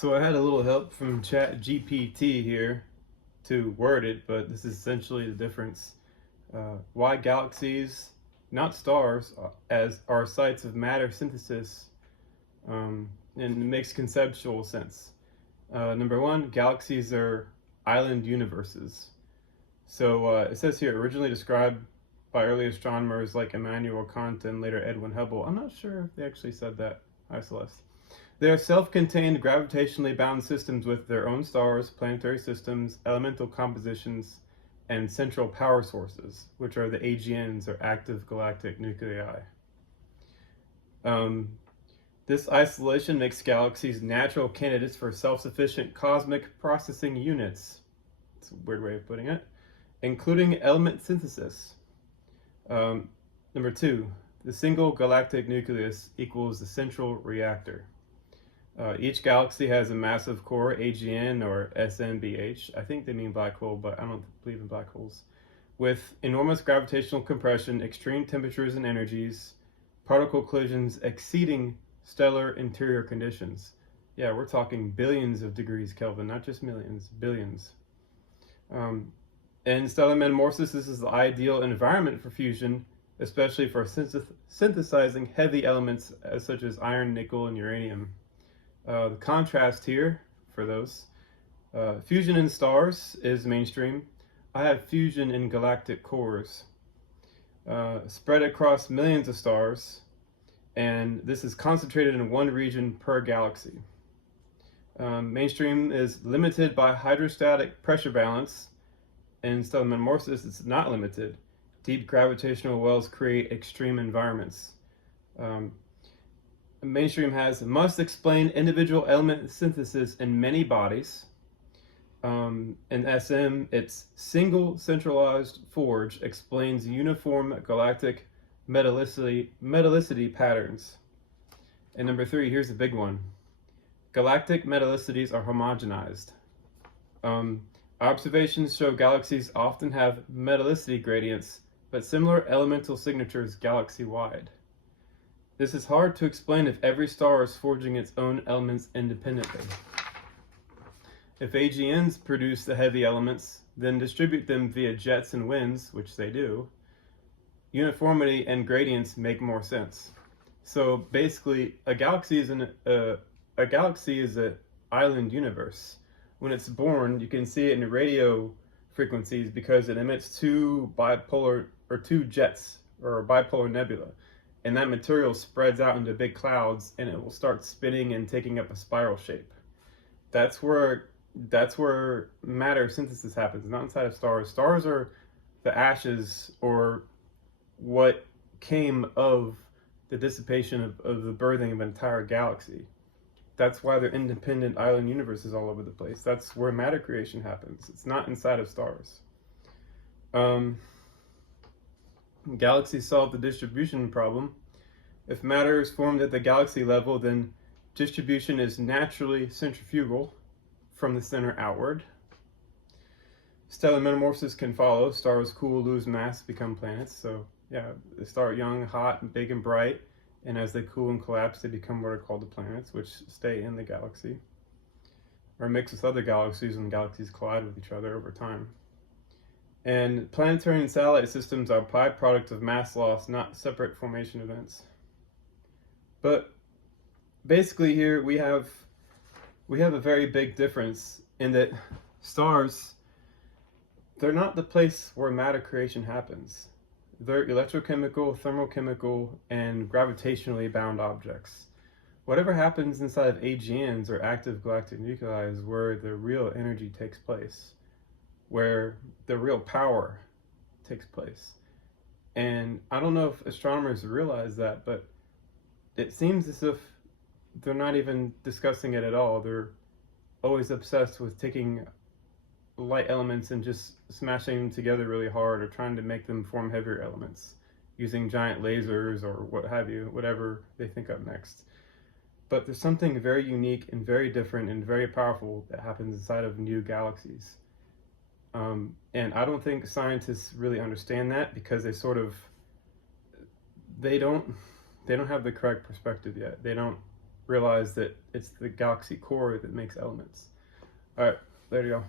So I had a little help from Chat GPT here to word it, but this is essentially the difference. Why galaxies, not stars, as are sites of matter synthesis, and it makes conceptual sense. Number one, galaxies are island universes. So it says here, originally described by early astronomers like Immanuel Kant and later Edwin Hubble. I'm not sure if they actually said that. Hi, Celeste. They are self-contained, gravitationally bound systems with their own stars, planetary systems, elemental compositions, and central power sources, which are the AGNs, or active galactic nuclei. This isolation makes galaxies natural candidates for self-sufficient cosmic processing units. It's a weird way of putting it, including element synthesis. Number two, the single galactic nucleus equals the central reactor. Each galaxy has a massive core, AGN or SMBH. I think they mean black hole, but I don't believe in black holes. With enormous gravitational compression, extreme temperatures and energies, particle collisions exceeding stellar interior conditions. Yeah, we're talking billions of degrees Kelvin, not just millions, billions. In stellar metamorphosis, this is the ideal environment for fusion, especially for synthesizing heavy elements such as iron, nickel, and uranium. The contrast here for those. Fusion in stars is mainstream. I have fusion in galactic cores, spread across millions of stars, and this is concentrated in one region per galaxy. Mainstream is limited by hydrostatic pressure balance. In stellar metamorphosis, it's not limited. Deep gravitational wells create extreme environments. Mainstream has must explain individual element synthesis in many bodies. In SM, its single centralized forge explains uniform galactic metallicity patterns. And number three, here's the big one. Galactic metallicities are homogenized. Observations show galaxies often have metallicity gradients, but similar elemental signatures galaxy-wide. This is hard to explain if every star is forging its own elements independently. If AGNs produce the heavy elements, then distribute them via jets and winds, which they do, uniformity and gradients make more sense. So basically, a galaxy is an island universe. When it's born, you can see it in radio frequencies because it emits two jets or a bipolar nebula. And that material spreads out into big clouds and it will start spinning and taking up a spiral shape. That's where matter synthesis happens, not inside of stars. Stars are the ashes or what came of the dissipation of the birthing of an entire galaxy. That's why they're independent island universes all over the place. That's where matter creation happens. It's not inside of stars. Galaxies solve the distribution problem. If matter is formed at the galaxy level, then distribution is naturally centrifugal from the center outward. Stellar metamorphosis can follow. Stars cool, lose mass, become planets. So yeah, they start young, hot, and big and bright, and as they cool and collapse, they become what are called the planets, which stay in the galaxy, or mix with other galaxies when galaxies collide with each other over time. And planetary and satellite systems are byproducts of mass loss, not separate formation events. But basically here we have a very big difference in that stars, they're not the place where matter creation happens. They're electrochemical, thermochemical, and gravitationally bound objects. Whatever happens inside of AGNs or active galactic nuclei is where the real energy takes place, where the real power takes place. And I don't know if astronomers realize that, but it seems as if they're not even discussing it at all. They're always obsessed with taking light elements and just smashing them together really hard, or trying to make them form heavier elements using giant lasers or what have you, whatever they think up next. But there's something very unique and very different and very powerful that happens inside of new galaxies. And I don't think scientists really understand that because they don't have the correct perspective yet. They don't realize that it's the galaxy core that makes elements. All right, there you go.